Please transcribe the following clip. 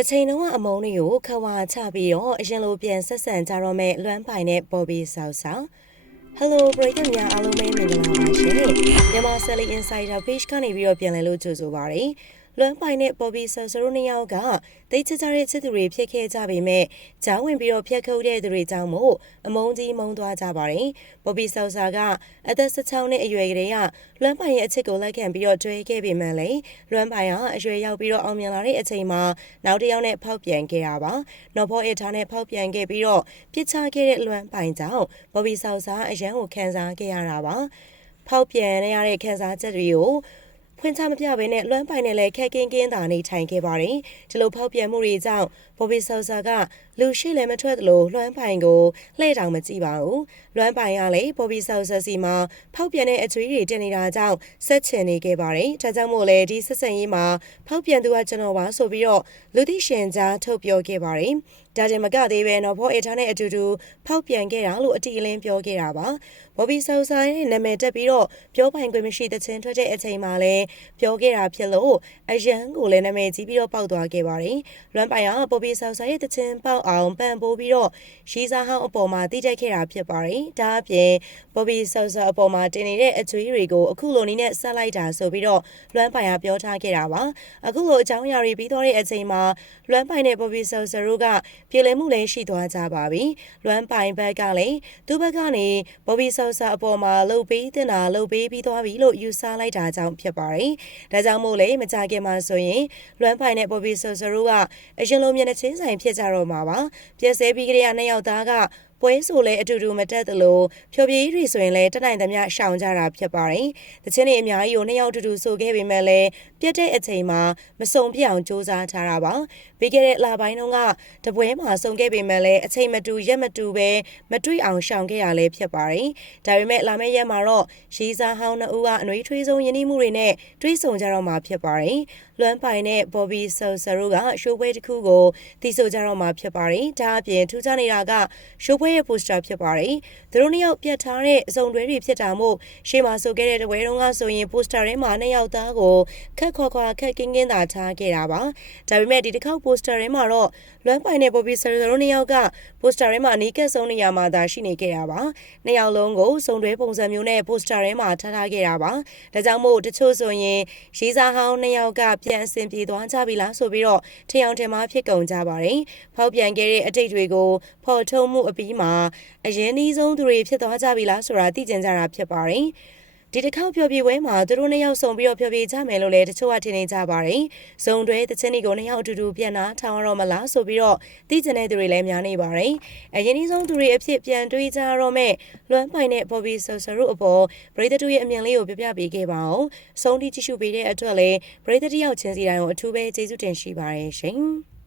တစ်ချိန်လုံးကအမုန်းတွေကိုခဝါချပြီးတော့အရင်လိုပြန်ဆက်ဆံကြတော့မဲ့လွမ်းပိုင်တဲ့ပေါ်ဘီဆောက်ဆောက် Hello ပရိသတ်များအားလုံးပဲမင်္ဂလာပါရှင်မြန်မာ Selly Insider Page ကနေပြီးတော့ပြန်လည်လို့ကြိုဆိုပါရစေ လွမ်းပိုင်တဲ့ပေါ်ဘီဆောက်ဆောက်နှစ်ယောက်ကတိတ်ချကြတဲ့ချစ်သူတွေဖြစ်ခဲ့ကြပေမဲ့ဂျောင်းဝင်ပြီးတော့ဖျက်ခုတ်တဲ့သူတွေကြောင့်မို့အမုန်းကြီးမုန်းသွားကြပါတယ်ပေါ်ဘီဆောက်ဆောက်ကအသက်16နှစ်အရွယ်ကလေးကလွမ်းပိုင်ရဲ့အချစ်ကိုလက်ခံပြီးတော့ကြွေးခဲ့ပေမဲ့လေလွမ်းပိုင်ကအရွယ်ရောက်ပြီးတော့အောင်မြင်လာတဲ့အချိန်မှာနောက်တစ်ယောက်နဲ့ဖောက်ပြန်ခဲ့တာပါနော်ဖောအထားနဲ့ဖောက်ပြန်ခဲ့ပြီးတော့ပြစ်ချခဲ့တဲ့လွမ်းပိုင်ကြောင့်ပေါ်ဘီဆောက်ဆောက်အရန်ကိုခံစားခဲ့ရတာပါဖောက်ပြန်ရတဲ့ခံစားချက်တွေကို ဖွင့်ချမပြဘဲနဲ့လွမ်းပိုင်နဲ့လည်းခက်ကင်းကင်းသာနေထိုင်ခဲ့ပါတယ်။ဒီလိုဖောက်ပြန်မှုတွေကြောင့်ဘော်ဘီဆောဆာကလူရှိလည်းမထွက်သလိုလွမ်းပိုင်ကိုလှည့်တောင်မကြည့်ပါဘူး။လွမ်းပိုင်ကလည်းဘော်ဘီဆောဆာစီမှာဖောက်ပြန်တဲ့အကျွေးတွေတင်နေတာကြောင့်ဆက်ချင်နေခဲ့ပါတယ်။ဒါကြောင့်မို့လဲဒီဆက်ဆံရေးမှာဖောက်ပြန်သူကကျွန်တော်ပါဆိုပြီးတော့လူသိရှင်ကြားထုတ်ပြောခဲ့ပါတယ်။ဒါတင်မကသေးပဲနော်ဘောအေထားနဲ့အတူတူဖောက်ပြန်ခဲ့တာလို့အတီအလင်းပြောခဲ့တာပါ။ဘော်ဘီဆောဆာရဲ့နာမည်တက်ပြီးတော့ပြောပိုင်ခွင့်မရှိတဲ့ချင်းထွက်တဲ့အချိန်မှာလည်းပြောခဲ့တာဖြစ်လို့အရန်ကိုလည်းနာမည်ကြီးပြီးတော့ပေါက်သွားခဲ့ပါတယ်။လွမ်းပိုင်ကဘော်ဘီဆောဆာရဲ့တချင်းပေါက်အောင်ပန်ပိုးပြီးတော့ရှီးစားဟောင်းအပေါ်မှာတိတက်ခဲ့တာဖြစ်ပါတယ်။ဒါအပြင်ဘော်ဘီဆောဆာအပေါ်မှာတင်နေတဲ့အကျွေးတွေကိုအခုလိုနည်းနဲ့ဆက်လိုက်တာဆိုပြီးတော့လွမ်းပိုင်ကပြောထားခဲ့တာပါ။အခုလိုအကြောင်းအရာတွေပြီးသွားတဲ့အချိန်မှာလွမ်းပိုင်နဲ့ဘော်ဘီဆောဆာတို့ကပြည်လည်မှုလည်းရှိသွားကြပါပြီ။လွမ်းပိုင်ဘက်ကလည်းသူ့ဘက်ကနေဘော်ဘီဆောဆာအပေါ်မှာလှုပ်ပေးတင်တာလှုပ်ပေးပြီးသွားပြီလို့ယူဆလိုက်တာကြောင့်ဖြစ်ပါတယ်။ဒါကြောင့်မို့လေမကြခင်မှာဆိုရင်လွမ်းပိုင်နဲ့ဘော်ဘီဆောဆာတို့ကအရင်လိုမျက်နှာချင်းဆိုင်ဖြစ်ကြတော့မှာပါ။ပြည့်စဲပြီးကြတဲ့နှစ်ယောက်သားက ပွဲဆိုလဲအတူတူမတက်သလိုဖြောပြေးတွေဆိုရင်လည်းတက်နိုင်သမျှရှောင်ကြတာဖြစ်ပါတယ်။တချင်းတွေအများကြီးကိုနှစ်ယောက်တူတူဆိုခဲ့ပေမဲ့လည်းပြတ်တဲ့အချိန်မှာမစုံပြအောင်စူးစမ်းထားတာပါ။ပြီးခဲ့တဲ့လပိုင်းတုန်းကတပွဲမှာစုံခဲ့ပေမဲ့လည်းအချိန်မတူရက်မတူပဲမတွေ့အောင်ရှောင်ခဲ့ရလဲဖြစ်ပါတယ်။ဒါပေမဲ့လာမယ့်ရက်မှာတော့ရီစာဟောင်းနှစ်ဦးကအနှွေးထွေးဆုံးယဉ်နှီးမှုတွေနဲ့တွေးဆုံကြတော့မှာဖြစ်ပါတယ်။လွမ်းပိုင်နဲ့ Bobby Sosa တို့ကရှိုးပွဲတစ်ခုကိုတီးဆိုကြတော့မှာဖြစ်ပါတယ်။ဒါအပြင်ထူးခြားနေတာကရှိုးပွဲရဲ့ poster ဖြစ်ပါတယ်။သူတို့နှစ်ယောက်ပြတ်ထားတဲ့အစုံတွဲတွေဖြစ်တာမို့ရှေ့မှာဆိုခဲ့တဲ့တပွဲတုန်းကဆိုရင် poster ထဲမှာနှစ်ယောက်သားကိုခက်ခွာခွာခက်ကင်းကင်းသာထားခဲ့တာပါ။ဒါပေမဲ့ဒီတစ်ခေါက် poster ထဲမှာတော့လွမ်းပိုင်နဲ့ Bobby Sosa တို့နှစ်ယောက်က poster ထဲမှာအနီးကပ်ဆုံးနေရာမှာသာရှိနေခဲ့တာပါ။နှစ်ယောက်လုံးကိုစုံတွဲပုံစံမျိုးနဲ့ poster ထဲမှာထားထားခဲ့တာပါ။ဒါကြောင့်မို့တချို့ဆိုရင်ရေးစားဟောင်းနှစ်ယောက်ကပြန်အဆင်ပြေသွားကြပြီလားဆိုပြီးတော့ထင်အောင်ထင်မှားဖြစ်ကုန်ကြပါတယ်။ဖောက်ပြန်ခဲ့တဲ့အတိတ်တွေကိုဖော်ထုတ်မှုအပြီးမှာအရင်နှီးဆုံးသူတွေဖြစ်သွားကြပြီလားဆိုတာသိကျင်ကြတာဖြစ်ပါတယ်။ဒီတစ်ခေါက်ဖျော်ဖြေပွဲမှာသူတို့နှစ်ယောက်ဆုံပြီးတော့ဖျော်ဖြေကြမယ်လို့လည်းတချို့ကထင်နေကြပါတယ်။ဇုံတွဲတချင်းတွေကိုနှစ်ယောက်အတူတူပြန်လာထောင်ရတော့မလားဆိုပြီးတော့သိကျင်တဲ့သူတွေလည်းများနေပါတယ်။အရင်နှီးဆုံးသူတွေအဖြစ်ပြန်တွေးကြတော့မဲ့လွမ်းပိုင်တဲ့ Bobby Sosa တို့အပေါ်ပရိသတ်တို့ရဲ့အမြင်လေးကိုပြပြပေးခဲ့ပါအောင်။ဆုံးထိကြည့်ရှုပေးတဲ့အတွက်လည်းပရိသတ်တယောက်ချင်းစီတိုင်းကိုအထူးပဲကျေးဇူးတင်ရှိပါတယ်ရှင်။